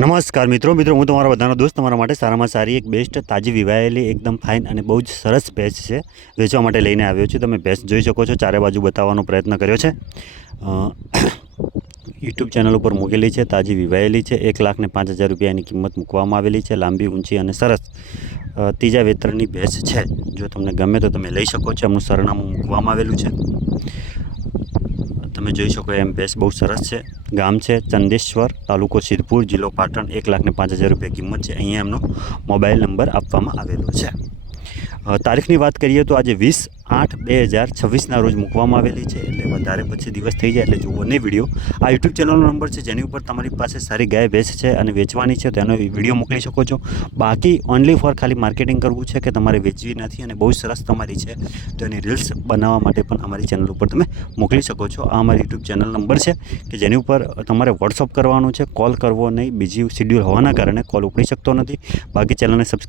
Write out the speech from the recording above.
નમસ્કાર મિત્રો હું તમારા બધાનો દોસ્ત તમારા માટે સારામાં સારી એક બેસ્ટ તાજી વિવાયેલી એકદમ ફાઇન અને બહુ જ સરસ ભેંસ છે વેચવા માટે લઈને આવ્યો છું। તમે ભેંસ જોઈ શકો છો, ચારે બાજુ બતાવવાનો પ્રયત્ન કર્યો છે। યુટ્યુબ ચેનલ ઉપર મૂકેલી છે, તાજી વિવાયેલી છે। 1,05,000 રૂપિયાની કિંમત મૂકવામાં આવેલી છે। લાંબી ઊંચી અને સરસ ત્રીજા વેતરની ભેંસ છે। જો તમને ગમે તો તમે લઈ શકો છો। એમનું સરનામું મૂકવામાં આવેલું છે। તમે જોઈ શકો એમ ભેંસ બહુ સરસ છે। ગામ છે ચંદેશ્વર, તાલુકો સિદ્ધપુર, જિલ્લો પાટણ। 1,05,000 રૂપિયા કિંમત છે। અહીંયા એમનો મોબાઈલ નંબર આપવામાં આવેલો છે। તારીખની વાત કરીએ તો આજે 20/8/2026ના રોજ મૂકવામાં આવેલી છે। એટલે વધારે પછી દિવસ થઈ જાય એટલે જુઓ નહીં વિડીયો। આ યુટ્યુબ ચેનલનો નંબર છે જેની ઉપર તમારી પાસે સારી ગાય ભેંસ છે અને વેચવાની છે તો એનો વિડીયો મોકલી શકો છો। બાકી ઓનલી ફોર ખાલી માર્કેટિંગ કરવું છે કે તમારે વેચવી નથી અને બહુ સરસ તમારી છે તો એની રીલ્સ બનાવવા માટે પણ અમારી ચેનલ ઉપર તમે મોકલી શકો છો। આ અમારી યુટ્યુબ ચેનલ નંબર છે કે જેની ઉપર તમારે વોટ્સઅપ કરવાનું છે, કોલ કરવો નહીં। બીજી શિડ્યુલ હોવાના કારણે કોલ ઉપડી શકતો નથી। બાકી ચેનલને સબસ્ક્રાઈબ